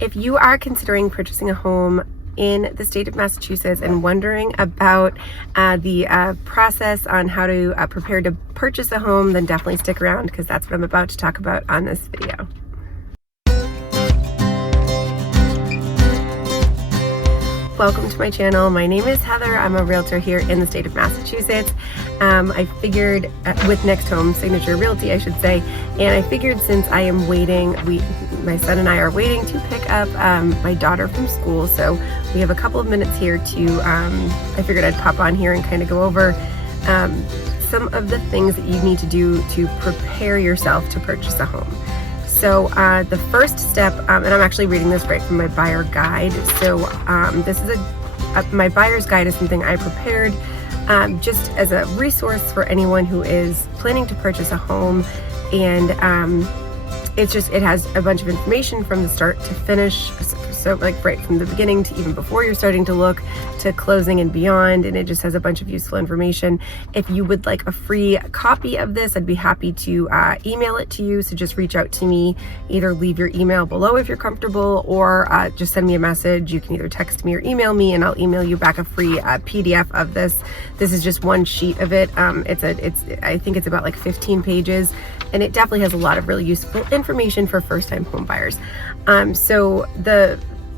If you are considering purchasing a home in the state of Massachusetts and wondering about the process on how to prepare to purchase a home, then definitely stick around because that's what I'm about to talk about on this video. Welcome to my channel. My name is Heather. I'm a realtor here in the state of Massachusetts. I figured with Next Home Signature Realty, I should say, and I figured since I am waiting, my son and I are waiting to pick up my daughter from school, so we have a couple of minutes here to, I figured I'd pop on here and kind of go over some of the things that you need to do to prepare yourself to purchase a home. So the first step, and I'm actually reading this right from my buyer guide. So this is my buyer's guide is something I prepared just as a resource for anyone who is planning to purchase a home. And it has a bunch of information from the start to finish. So like right from the beginning to even before you're starting to look to closing and beyond, and it just has a bunch of useful information. If you would like a free copy of this, I'd be happy to email it to you. So just reach out to me, either leave your email below if you're comfortable, or just send me a message. You can either text me or email me, and I'll email you back a free PDF of this. This is just one sheet of it. I think it's about like 15 pages, and it definitely has a lot of really useful information for first-time home buyers.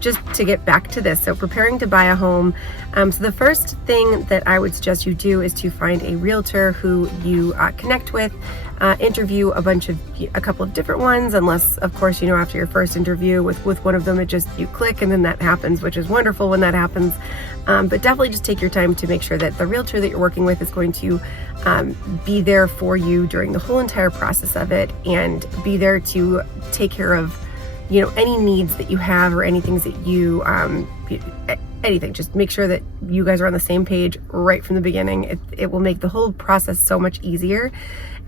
Just to get back to this, so preparing to buy a home. So the first thing that I would suggest you do is to find a realtor who you connect with, interview a couple of different ones, unless of course, after your first interview with one of them, you click and then that happens, which is wonderful when that happens. But definitely just take your time to make sure that the realtor that you're working with is going to be there for you during the whole entire process of it, and be there to take care of any needs that you have or anything that you, anything. Just make sure that you guys are on the same page right from the beginning. It will make the whole process so much easier.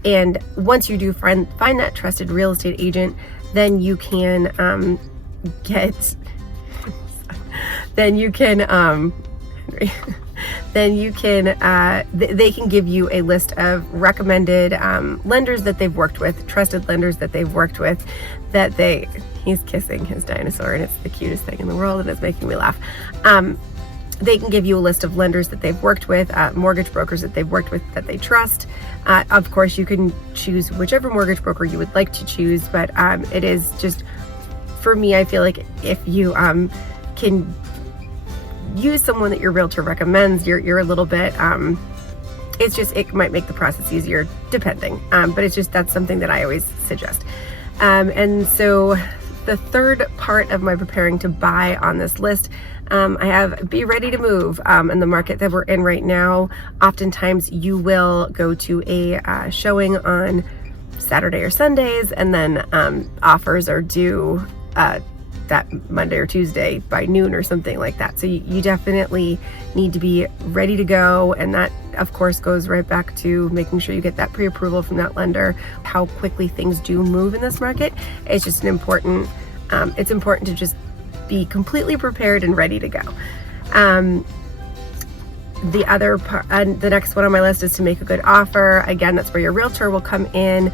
And once you do find that trusted real estate agent, then you can they can give you a list of recommended lenders that they've worked with, trusted lenders that they've worked with, he's kissing his dinosaur, and it's the cutest thing in the world, and it's making me laugh. They can give you a list of lenders that they've worked with, mortgage brokers that they've worked with that they trust. Of course, you can choose whichever mortgage broker you would like to choose, but it is just, for me, I feel like if you can use someone that your realtor recommends, you're a little bit, it might make the process easier depending, but that's something that I always suggest. And so the third part of my preparing to buy on this list, I have be ready to move. In the market that we're in right now, oftentimes you will go to a showing on Saturday or Sundays, and then offers are due that Monday or Tuesday by noon or something like that. So you definitely need to be ready to go, and that of course goes right back to making sure you get that pre-approval from that lender. How quickly things do move in this market, it's just important to just be completely prepared and ready to go. The other part, the next one on my list, is to make a good offer. Again, that's where your realtor will come in.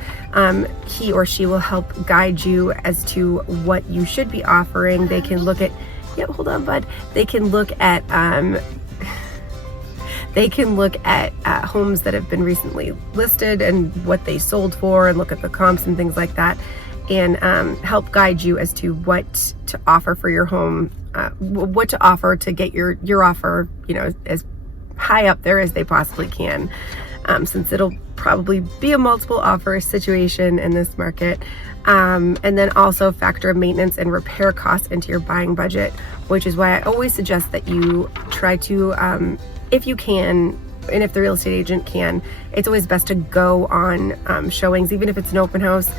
He or she will help guide you as to what you should be offering. They can look at, hold on, bud. They can look at homes that have been recently listed and what they sold for, and look at the comps and things like that, and help guide you as to what to offer for your home, what to offer to get your offer, as high up there as they possibly can, since it'll probably be a multiple offer situation in this market. And then also factor maintenance and repair costs into your buying budget, which is why I always suggest that you try to, if you can, and if the real estate agent can, it's always best to go on showings, even if it's an open house.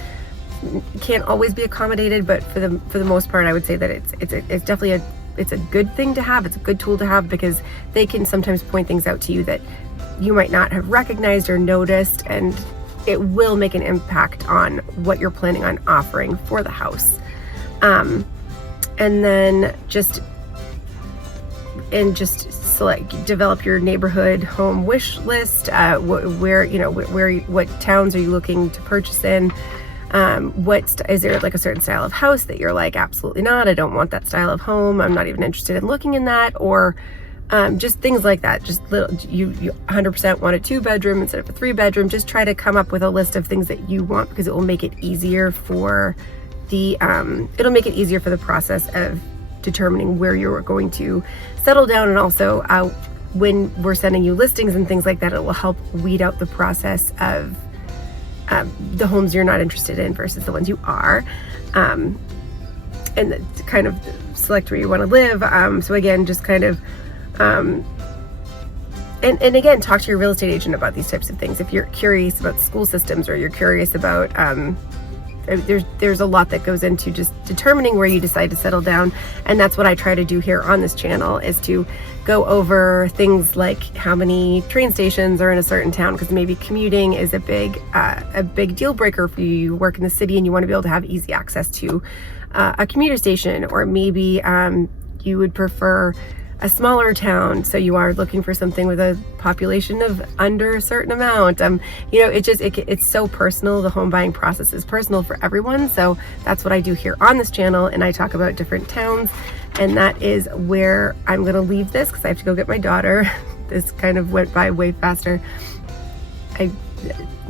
It can't always be accommodated, but for the most part, I would say that it's definitely it's a good thing to have. It's a good tool to have, because they can sometimes point things out to you that you might not have recognized or noticed, and it will make an impact on what you're planning on offering for the house. And then just develop your neighborhood home wish list. What towns are you looking to purchase in? Is there like a certain style of house that you're like, absolutely not, I don't want that style of home, I'm not even interested in looking in that, or just things like that. Just little, you 100% want a 2-bedroom instead of a 3-bedroom. Just try to come up with a list of things that you want, because it will make it easier for the process of determining where you're going to settle down. And also when we're sending you listings and things like that, it will help weed out the process of the homes you're not interested in versus the ones you are, and kind of select where you want to live. So again, just kind of and again, talk to your real estate agent about these types of things. If you're curious about school systems, or you're curious about there's a lot that goes into just determining where you decide to settle down. And that's what I try to do here on this channel, is to go over things like how many train stations are in a certain town, because maybe commuting is a big deal breaker for you. You work in the city and you want to be able to have easy access to a commuter station, or maybe you would prefer a smaller town, so you are looking for something with a population of under a certain amount. It's so personal. The home buying process is personal for everyone. So that's what I do here on this channel, and I talk about different towns. And that is where I'm gonna leave this, because I have to go get my daughter. This kind of went by way faster.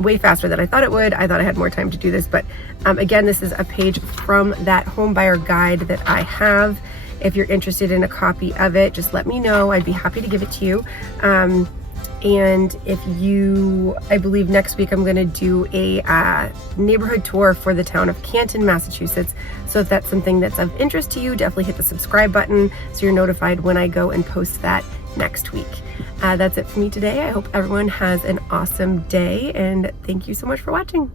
Way faster than I thought it would. I thought I had more time to do this, but again, this is a page from that home buyer guide that I have. If you're interested in a copy of it, just let me know. I'd be happy to give it to you. And I believe next week I'm gonna do a neighborhood tour for the town of Canton, Massachusetts. So if that's something that's of interest to you, definitely hit the subscribe button so you're notified when I go and post that next week. That's it for me today. I hope everyone has an awesome day, and thank you so much for watching.